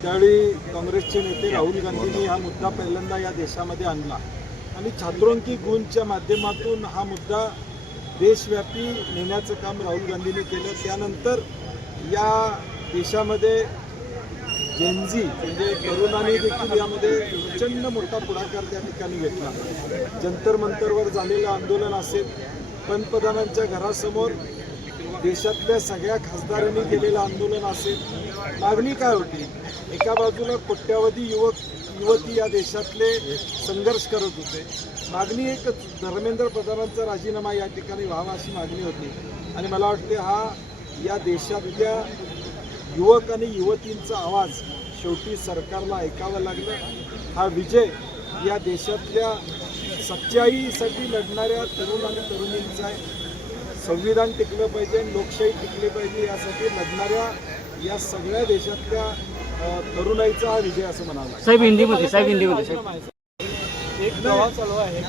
त्यावेळी काँग्रेसचे नेते राहुल गांधींनी हा मुद्दा पहिल्यांदा या देशामध्ये आणला आणि छात्रोंकी गुणच्या माध्यमातून हा मुद्दा देशव्यापी नेण्याचं काम राहुल गांधींनी केलं। त्यानंतर या देशामध्ये जेनझी म्हणजे तरुणांनी देखील यामध्ये प्रचंड मोठा पुढाकार त्या ठिकाणी घेतला। जंतर मंतरवर झालेलं आंदोलन असेल, पंतप्रधानांच्या घरासमोर देशातल्या सगळ्या खासदारांनी केलेलं आंदोलन असेल। मागणी काय होती? एका बाजूला कोट्यावधी युवक युवती या देशातले संघर्ष करत होते। मागणी एकच, धर्मेंद्र प्रधानांचा राजीनामा या ठिकाणी व्हावा अशी मागणी होती। आणि मला वाटते हा या देशातल्या युवक आणि युवतींचा आवाज शेवटी सरकारला ऐकावं लागलं। हा विजय या देशातल्या सच्चाईसाठी लढणाऱ्या तरुण आणि तरुणींचा आहे। संविधान टिकलं पाहिजे, लोकशाही टिकली पाहिजे यासाठी लढणाऱ्या या सगळ्या देशातल्या तरुणाईचा हा विजय असं म्हणाला। साहेब हिंदीमध्ये एक दवा चालू आहे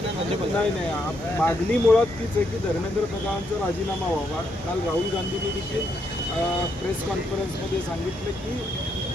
नाही, मागणी मुळात तीच आहे की धर्मेंद्र प्रधानांचा राजीनामा व्हावा। काल राहुल गांधींनी देखील प्रेस कॉन्फरन्समध्ये सांगितलं की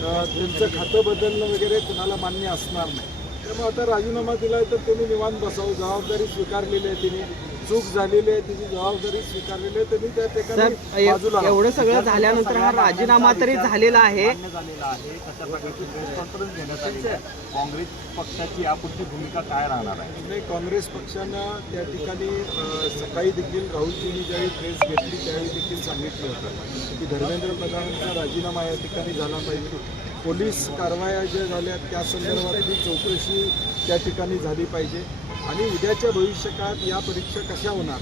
त्यांचं खातं बदलणं वगैरे कुणाला मान्य असणार नाही। त्यामुळे आता राजीनामा दिला तर त्यांनी निवांत बसावं, जबाबदारी स्वीकारलेली आहे, त्यांनी चूक झालेली आहे, त्याची जबाबदारी स्वीकारलेली आहे, त्यांनी त्या ठिकाणी बाजूला एवढं सगळं झाल्यानंतर हा राजीनामा तरी झालेला आहे। कशा प्रकारची प्रेस कॉन्फरन्स घेण्यात आली आहे? काँग्रेस पक्षाची यापुढची भूमिका काय राहणार आहे? नाही, काँग्रेस पक्षानं त्या ठिकाणी सकाळी देखील राहुलजींनी ज्यावेळी प्रेस घेतली त्यावेळी देखील सांगितलं होतं की धर्मेंद्र प्रधानांचा राजीनामा या ठिकाणी झाला पाहिजे। पोलीस कारवाया ज्या झाल्या त्या संदर्भातली चौकशी त्या ठिकाणी झाली पाहिजे आणि उद्याच्या भविष्यकाळात या परीक्षा कशा होणार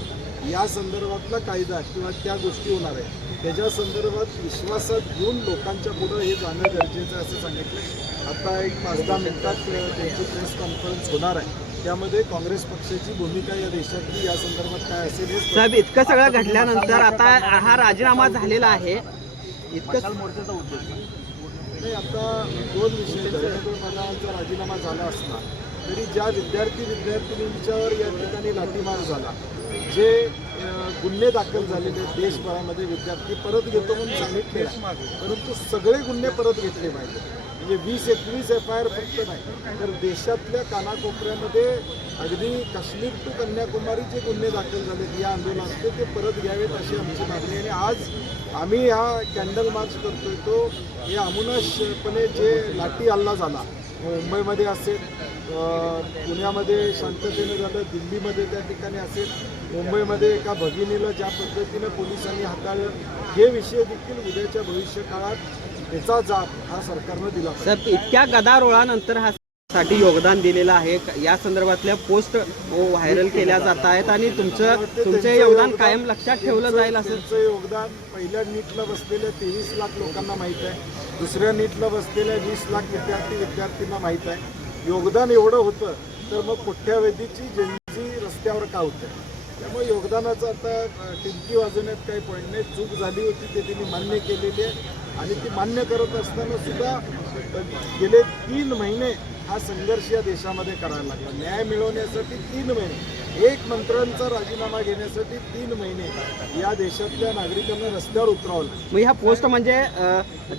या संदर्भातला कायदा किंवा त्या गोष्टी होणार आहे त्याच्या संदर्भात विश्वासात घेऊन लोकांच्या पुढं हे जाणं गरजेचं आहे असं सांगितलं। आता एक 5-10 मिनिटात त्यांची प्रेस कॉन्फरन्स होणार आहे, त्यामध्ये काँग्रेस पक्षाची भूमिका या देशातली या संदर्भात काय असेल हे साहेब इतकं सगळं घडल्यानंतर आता हा राजीनामा झालेला आहे, इतकं मोर्चाचा उद्देश नाही। आता दोन विषय, धर्मेंद्र प्रधानांचा राजीनामा झाला असला तरी ज्या विद्यार्थिनींच्यावर या ठिकाणी लाठीमार झाला, जे गुन्हे दाखल झालेले देशभरामध्ये विद्यार्थी परत घेतो म्हणून सांगितले, परंतु सगळे गुन्हे परत घेतले पाहिजे। म्हणजे 20-21 FIR फक्त नाही तर देशातल्या कानाकोपऱ्यामध्ये अगदी काश्मीर टू कन्याकुमारी जे गुन्हे दाखल झालेत या आंदोलनात ते परत घ्यावेत अशी आमची मागणी आहे। आणि आज आम्ही हा कॅन्डल मार्च करतोय तो हे अमुनशपणे जे लाठी हल्ला झाला मुंबईमध्ये असेल, पुण्यामध्ये शांततेने झालं, दिल्लीमध्ये त्या ठिकाणी असेल, मुंबईमध्ये एका भगिनीला ज्या पद्धतीनं पोलिसांनी हाताळलं, हे विषय देखील उद्याच्या भविष्यकाळात त्याचा जाब हा सरकारनं दिला पाहिजे। साहेब इतक्या गदारोळानंतर हा साठी योगदान दिलेलं आहे, या संदर्भातल्या पोस्ट व्हायरल केल्या जात आहेत आणि तुमचं योगदान कायम लक्षात ठेवलं जाईल असं। त्यांचं योगदान पहिल्या नीटला बसलेल्या 23 लाख लोकांना माहीत आहे, दुसऱ्या नीटला बसलेल्या 20 लाख विद्यार्थींना माहीत आहे। योगदान एवढं होतं तर मग कोट्यावधीची जेनझी रस्त्यावर का होतं? त्यामुळे योगदानाचं आता टिमकी वाजवण्यात काही पॉईंट नाही। चूक झाली होती ते त्यांनी मान्य केलेली आहे आणि ती मान्य करत असताना सुद्धा गेले 3 महिने हा संघर्ष या देशामध्ये करायला लागला। न्याय मिळवण्यासाठी 3 महिने, एक मंत्र्यांचा राजीनामा घेण्यासाठी 3 महिने या देशातल्या नागरिकांना रस्त्यावर उतरावं लागलं। मग ह्या पोस्ट म्हणजे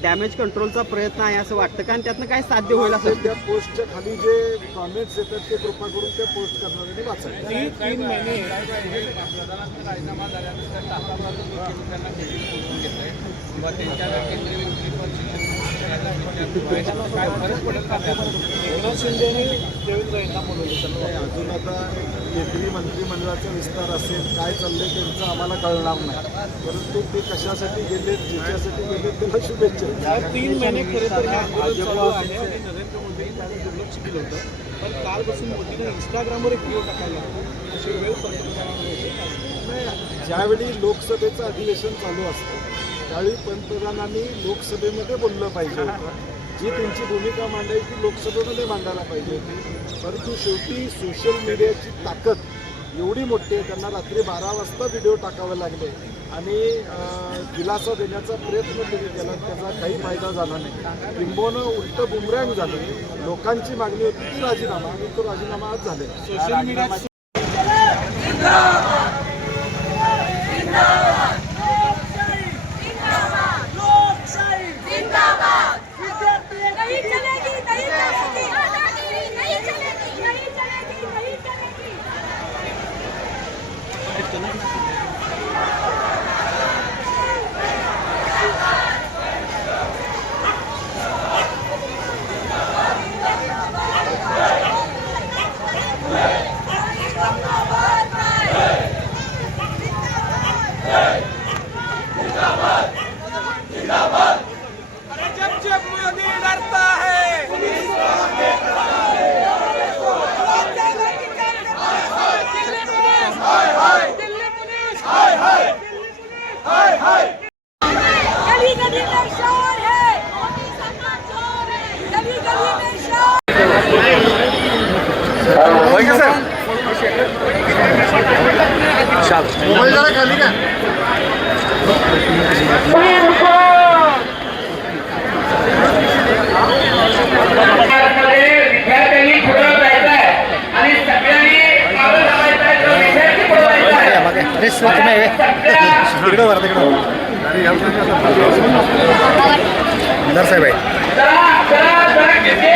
डॅमेज कंट्रोलचा प्रयत्न आहे असं वाटतं का? आणि त्यातनं काय साध्य होईल असं? त्या पोस्टच्या खाली जे कॉमेंट्स येतात ते कृपा करून त्या पोस्ट करणाऱ्यांनी वाचायला। 3 महिने राजीनामा झाल्यानंतर 10 मुख्यमंत्र्यांना घेतलंय व त्यांच्या केंद्रीय मंत्री काय फरक पडेल का एकनाथ शिंदेने देवेंद्र यांना बोलवलं नाही, अजून आता केंद्रीय मंत्रिमंडळाचा विस्तार असेल काय चाललंय त्यांचं आम्हाला कळणार नाही, परंतु ते कशासाठी गेलेत ज्याच्यासाठी गेलेत त्याला शुभेच्छा. 3 महिने खरे तर हे आंदोलन चालू आहे आणि नरेंद्र मोदींनी त्याला दुर्लक्ष केलं होतं, पण कालपासून मोदींनी इंस्टाग्रामवर एक व्हिडिओ टाकायला अशी वेळ पंतप्रधानांवर येते. ज्यावेळी लोकसभेचं अधिवेशन चालू असतं त्यावेळी पंतप्रधानांनी लोकसभेमध्ये बोललं पाहिजे होतं, जी त्यांची भूमिका मांडायची लोकसभेमध्ये मांडायला पाहिजे होती. परंतु शेवटी सोशल मीडियाची ताकद एवढी मोठी आहे, त्यांना रात्री 12 वाजता व्हिडिओ टाकावे लागले आणि दिलासा देण्याचा प्रयत्न त्यांनी केला, त्याचा काही फायदा झाला नाही. किंबहुना उलटं बुमरँग झालं. लोकांची मागणी होती की राजीनामा आणि तो राजीनामा आज झालेला. सोशल मीडिया नहीं चलेगी, नहीं चलेगी, दादागिरी नहीं चलेगी, नहीं चलेगी, नहीं चलेगी। जब मोदी डरता है गली गली में शोर है, मोदी सरकार चोर है, गली गली में शोर। विद्यार्थ्यांनी पुढे जायचं आहे आणि सगळ्यांनी मागं लावायचं आहे. जो विद्यार्थी पुढवायचा आहे. जरा किती